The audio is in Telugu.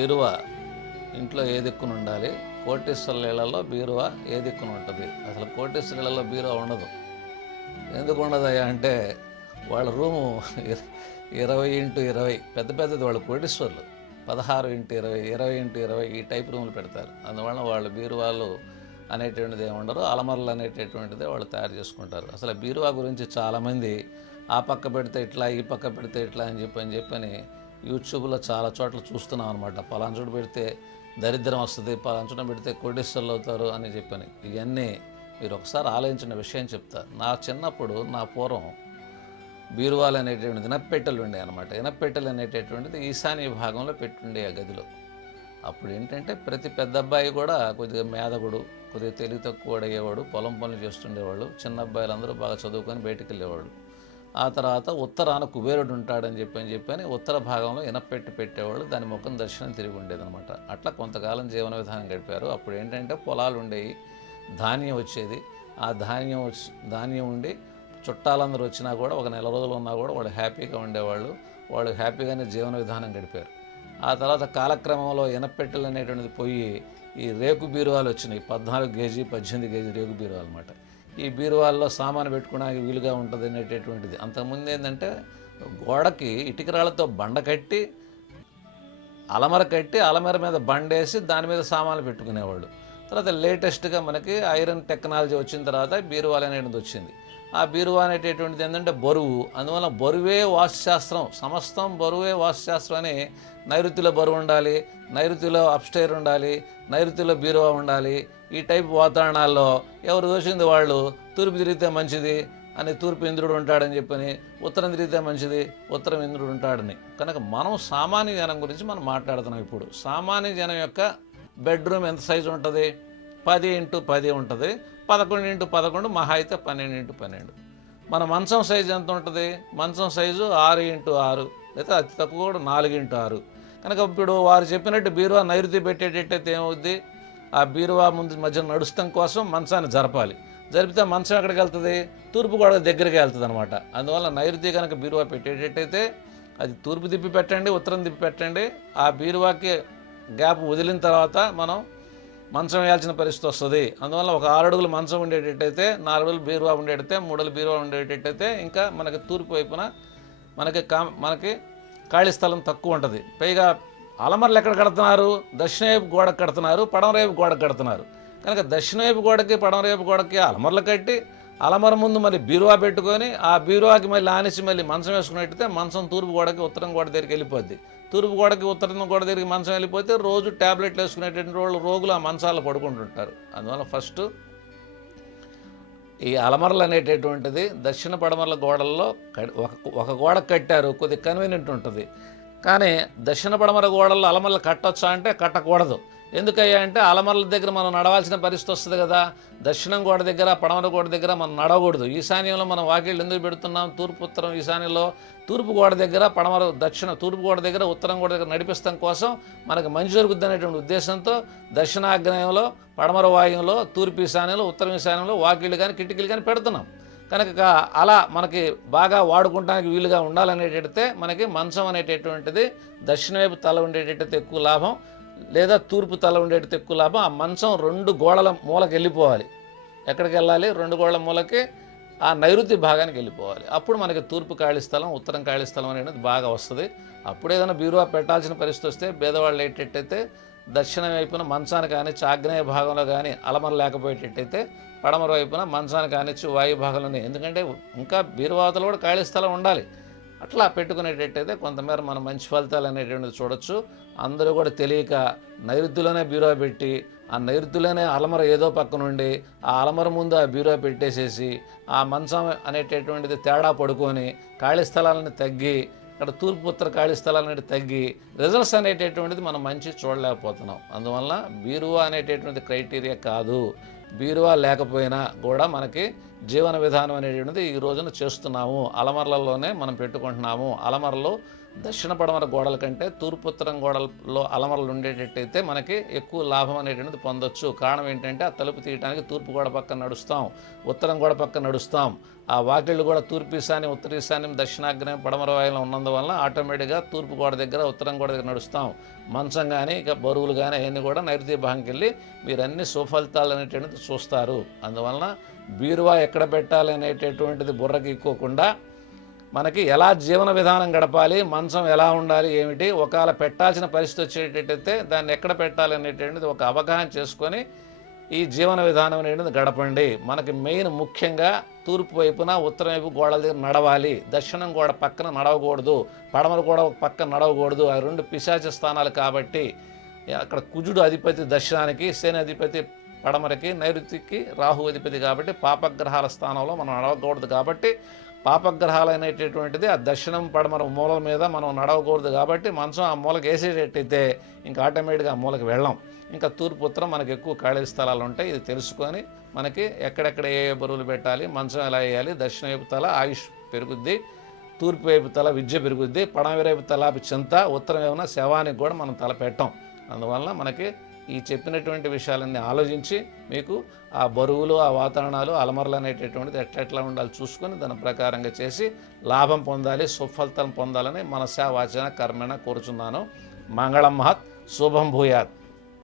బీరువా ఇంట్లో ఏ దిక్కున ఉండాలి కోటేశ్వరుల ఇళ్ళలో బీరువా ఏ దిక్కున ఉంటుంది. అసలు కోటేశ్వరుల ఇళ్ళలో బీరువా ఉండదు. ఎందుకు ఉండదయ్యా అంటే వాళ్ళ రూము ఇరవై ఇంటూ ఇరవై పెద్ద పెద్దది వాళ్ళు కోటేశ్వర్లు. పదహారు ఇంటూ ఇరవై ఇరవై ఇంటూ ఇరవై ఈ టైప్ రూములు పెడతారు. అందువలన వాళ్ళు బీరువాలు అనేటువంటిది ఏమి ఉండరు అలమరలు అనేటటువంటిదే వాళ్ళు తయారు చేసుకుంటారు. అసలు బీరువా గురించి చాలామంది ఆ పక్క పెడితే ఇట్లా ఈ పక్క పెడితే ఇట్లా అని చెప్పి అని చెప్పని యూట్యూబ్లో చాలా చోట్ల చూస్తున్నాం అనమాట పలాంచుడు చోట పెడితే దరిద్రం వస్తుంది పలాంచుడు పెడితే కోటేశ్వర్లు అవుతారు అని చెప్పని. ఇవన్నీ మీరు ఒకసారి ఆలోచించిన విషయం చెప్తా. నా చిన్నప్పుడు నా పూర్వం బీరువాలు అనేటువంటిది ఇనప్పెట్టెలు ఉండే అనమాట ఇనప్పెట్టెలు అనేటటువంటిది ఈశాన్య భాగంలో పెట్టుండే ఆ గదిలో. అప్పుడు ఏంటంటే ప్రతి పెద్ద అబ్బాయి కూడా కొద్దిగా మేధగుడు కొద్దిగా తెలివి తక్కువ అయ్యేవాడు పొలం పనులు చేస్తుండేవాళ్ళు. చిన్న అబ్బాయిలు అందరూ బాగా చదువుకొని బయటికి వెళ్ళేవాళ్ళు ఆ తర్వాత ఉత్తరాన కుబేరుడు ఉంటాడని చెప్పి అని చెప్పని ఉత్తర భాగంలో ఇనపెట్టి పెట్టేవాళ్ళు దాని ముఖం దర్శనం తిరిగి ఉండేదనమాట అట్లా కొంతకాలం జీవన విధానం గడిపారు. అప్పుడు ఏంటంటే పొలాలు ఉండేవి ధాన్యం వచ్చేది. ఆ ధాన్యం వచ్చి ధాన్యం ఉండి చుట్టాలందరూ వచ్చినా కూడా ఒక నెల రోజులు ఉన్నా కూడా వాళ్ళు హ్యాపీగా ఉండేవాళ్ళు. వాళ్ళు హ్యాపీగానే జీవన విధానం గడిపారు. ఆ తర్వాత కాలక్రమంలో ఇనపెట్టెలు అనేటువంటిది పోయి ఈ రేకు బీరువాలు వచ్చినాయి. పద్నాలుగు కేజీ పద్దెనిమిది కేజీ రేకు బీరువాలు అనమాట ఈ బీరువాల్లో సామాను పెట్టుకోవడానికి వీలుగా ఉంటుంది అనేటటువంటిది. అంతకుముందు ఏంటంటే గోడకి ఇటుకరాళ్ళతో బండ కట్టి అలమర కట్టి అలమర మీద బండేసి దాని మీద సామాన్లు పెట్టుకునేవాళ్ళు. తర్వాత లేటెస్ట్గా మనకి ఐరన్ టెక్నాలజీ వచ్చిన తర్వాత బీరువాలు అనేది వచ్చింది. ఆ బీరువా అనేటటువంటిది ఏంటంటే బరువు. అందువల్ల బరువే వాస్తుశాస్త్రం. సమస్తం బరువే వాస్తుశాస్త్రం అని నైరుతిలో బరువు ఉండాలి నైరుతిలో అప్స్టైర్ ఉండాలి నైరుతిలో బీరువా ఉండాలి. ఈ టైప్ వాతావరణాల్లో ఎవరు దోషింది వాళ్ళు? తూర్పు తిరిగితే మంచిది అని తూర్పు ఇంద్రుడు ఉంటాడని చెప్పని ఉత్తరం తిరిగితే మంచిది ఉత్తరం ఇంద్రుడు ఉంటాడని. కనుక మనం సామాన్య జనం గురించి మనం మాట్లాడుతున్నాం ఇప్పుడు. సామాన్య జనం యొక్క బెడ్రూమ్ ఎంత సైజు ఉంటుంది? పది ఇంటూ పది ఉంటుంది. పదకొండు ఇంటూ పదకొండు మహా అయితే పన్నెండు ఇంటూ పన్నెండు. మన మంచం సైజు ఎంత ఉంటుంది? మంచం సైజు ఆరు ఇంటూ ఆరు లేదా అతి తక్కువ కూడా నాలుగు ఇంటూ ఆరు. కనుక ఇప్పుడు వారు చెప్పినట్టు బీరువా నైరుతి పెట్టేటట్టయితే ఏమవుద్ది? ఆ బీరువా ముందు మధ్య నడుస్తాం కోసం మంచాన్ని జరపాలి. జరిపితే మంచం ఎక్కడికి వెళ్తుంది? తూర్పు గోడ దగ్గరికి వెళ్తుంది అనమాట అందువల్ల నైరుతి కనుక బీరువా పెట్టేటట్టయితే అది తూర్పు దిప్పి పెట్టండి ఉత్తరం దిప్పి పెట్టండి. ఆ బీరువాకి గ్యాప్ వదిలిన తర్వాత మనం మంచం వేయాల్సిన పరిస్థితి వస్తుంది. అందువల్ల ఒక ఆరు అడుగులు మంచం ఉండేటట్టయితే నాలుగు అడుగులు బీరువా ఉండేటైతే మూడు అడుగులు బీరువా ఉండేటట్టయితే ఇంకా మనకి తూర్పు వైపున మనకి కా మనకి ఖాళీ స్థలం తక్కువ ఉంటుంది. పైగా అలమర్లు ఎక్కడ కడుతున్నారు? దక్షిణ వైపు గోడకు కడుతున్నారు పడమ వైపు గోడకు కడుతున్నారు. కనుక దక్షిణ వైపు గోడకి పడమ గోడకి అలమర్లు కట్టి అలమర ముందు మళ్ళీ బీరువా పెట్టుకొని ఆ బీరువాకి మళ్ళీ ఆనేసి మళ్ళీ మంచం వేసుకున్నట్టయితే మంచం తూర్పు గోడకి ఉత్తరం గోడ దగ్గరికి వెళ్ళిపోద్ది. తూర్పు గోడకి ఉత్తరం గోడ దగ్గరికి మంచం వెళ్ళిపోతే రోజు ట్యాబ్లెట్లు వేసుకునేటువంటి వాళ్ళు రోగులు ఆ మంచాలు పడుకుంటుంటారు. అందువల్ల ఫస్ట్ ఈ అలమరలు అనేటటువంటిది దక్షిణ పడమరల గోడల్లో ఒక ఒక గోడ కట్టారు కొద్దిగా కన్వీనియంట్ ఉంటుంది. కానీ దక్షిణ పడమర గోడల్లో అలమరలు కట్టొచ్చా అంటే కట్టకూడదు. ఎందుకయ్యా అంటే అలమరల దగ్గర మనం నడవాల్సిన పరిస్థితి వస్తుంది కదా. దక్షిణం గోడ దగ్గర పడమర గోడ దగ్గర మనం నడవకూడదు. ఈశాన్యంలో మనం వాకిళ్ళు ఎందుకు పెడుతున్నాం? తూర్పు ఉత్తరం ఈశాన్యంలో తూర్పు గోడ దగ్గర పడమర దక్షిణ తూర్పు గోడ దగ్గర ఉత్తరం గోడ దగ్గర నడిపిస్తాం కోసం మనకు మంచి జరుగుద్ది అనేటువంటి ఉద్దేశంతో దక్షిణాగ్నేయంలో పడమర వాయువులో తూర్పు ఈశాన్యంలో ఉత్తరం ఈశాన్యంలో వాకిళ్ళు కానీ కిటికీలు కానీ పెడుతున్నాం. కనుక అలా మనకి బాగా వాడుకుంటానికి వీలుగా ఉండాలనేటైతే మనకి మంచం అనేటటువంటిది దక్షిణ వైపు తల ఉండేటట్టయితే ఎక్కువ లాభం. లేదా తూర్పు తల ఉండేటి ఎక్కువ లాభం ఆ మంచం రెండు గోడల మూలకి వెళ్ళిపోవాలి. ఎక్కడికి వెళ్ళాలి? రెండు గోడల మూలకి ఆ నైరుతి భాగానికి వెళ్ళిపోవాలి. అప్పుడు మనకి తూర్పు ఖాళీ స్థలం ఉత్తరం ఖాళీ స్థలం అనేది బాగా వస్తుంది. అప్పుడు ఏదైనా బీరువా పెట్టాల్సిన పరిస్థితి వస్తే పేదవాళ్ళు ఏంటట్టయితే దక్షిణ వైపున మంచానికి కానిచ్చి ఆగ్నేయ భాగంలో కానీ అలమర లేకపోయేటట్టయితే పడమర వైపున మంచానికి కానిచ్చి వాయు భాగంలోనే. ఎందుకంటే ఇంకా బీరువాతలు కూడా ఖాళీ స్థలం ఉండాలి. అట్లా పెట్టుకునేటట్టయితే కొంతమేర మనం మంచి ఫలితాలు అనేటువంటిది చూడొచ్చు. అందరూ కూడా తెలియక నైరుతులనే బీరువా పెట్టి ఆ నైరుతులనే అలమర ఏదో పక్కనుండి ఆ అలమర ముందు ఆ బ్యూరో పెట్టేసేసి ఆ మంచం అనేటటువంటిది తేడా పడుకొని ఖాళీ స్థలాలను తగ్గి ఇక్కడ తూర్పు ఉత్తర ఖాళీ స్థలాలు అనేది తగ్గి రిజల్ట్స్ అనేటటువంటిది మనం మంచి చూడలేకపోతున్నాం. అందువల్ల బీరువా అనేటటువంటి క్రైటీరియా కాదు. బీరువా లేకపోయినా కూడా మనకి జీవన విధానం అనేటువంటిది ఈ రోజున చేస్తున్నాము. అలమరలలోనే మనం పెట్టుకుంటున్నాము. అలమరలు దక్షిణ పడమర గోడల కంటే తూర్పు ఉత్తరం గోడలలో అలమరలు ఉండేటట్టయితే మనకి ఎక్కువ లాభం అనేటువంటిది పొందొచ్చు. కారణం ఏంటంటే ఆ తలుపు తీయడానికి తూర్పు గోడ పక్కన నడుస్తాం. ఉత్తరం గోడ పక్కన నడుస్తాం. ఆ వాకిళ్ళు కూడా తూర్పు ఈశాన్యం ఉత్తర ఈశాన్యం దక్షిణాగ్నేయం పడమర వాయులు ఉన్నందువల్ల ఆటోమేటిక్గా తూర్పు గోడ దగ్గర ఉత్తరం గోడ దగ్గర నడుస్తాం. మంచం కానీ ఇక బరువులు కానీ అవన్నీ కూడా నైరుతి భాగంకి వెళ్ళి మీరు అన్ని సుఫలితాలు అనేటువంటిది చూస్తారు. అందువలన బీరువా ఎక్కడ పెట్టాలి అనేటటువంటిది బుర్రకి ఎక్కువకుండా మనకి ఎలా జీవన విధానం గడపాలి మంచం ఎలా ఉండాలి ఏమిటి ఒకవేళ పెట్టాల్సిన పరిస్థితి వచ్చేటట్టయితే దాన్ని ఎక్కడ పెట్టాలి అనేటువంటిది ఒక అవగాహన చేసుకొని ఈ జీవన విధానం అనేది గడపండి. మనకి మెయిన్ ముఖ్యంగా తూర్పు వైపున ఉత్తరం వైపు గోడల దగ్గర నడవాలి. దక్షిణం గోడ పక్కన నడవకూడదు. పడమర గోడ ఒక పక్కన నడవకూడదు. ఆ రెండు పిశాచ స్థానాలు కాబట్టి అక్కడ కుజుడు అధిపతి దక్షిణానికి సేన అధిపతి పడమరకి నైరుతికి రాహు అధిపతి కాబట్టి పాపగ్రహాల స్థానంలో మనం నడవకూడదు కాబట్టి పాపగ్రహాలు అనేటటువంటిది ఆ దక్షిణం పడమర మూల మీద మనం నడవకూడదు కాబట్టి మంచం ఆ మూలకి వేసేటట్టయితే ఇంకా ఆటోమేటిక్గా ఆ మూలకి వెళ్ళాం. ఇంకా తూర్పు ఉత్తరం మనకు ఎక్కువ ఖాళీ స్థలాలు ఉంటాయి. ఇది తెలుసుకొని మనకి ఎక్కడెక్కడ ఏ ఏ బరువులు పెట్టాలి మంచం ఎలా వేయాలి దక్షిణ వైపు తల ఆయుష్ పెరుగుద్ది తూర్పు వైపు తల విద్య పెరుగుద్ది పడమ వైపు తలాపి చింత ఉత్తరం వైపున శవానికి కూడా మనం తల పెట్టాం. అందువల్ల మనకి ఈ చెప్పినటువంటి విషయాలన్నీ ఆలోచించి మీకు ఆ బరువులు ఆ వాతావరణాలు అలమరలు అనేటటువంటిది ఎట్లా ఎట్లా ఉండాలి చూసుకొని దాని ప్రకారంగా చేసి లాభం పొందాలి సుఫలితం పొందాలని మనసా వాచన కర్మణ కోరుచున్నాను. మంగళం మహత్ శుభం భూయాత్.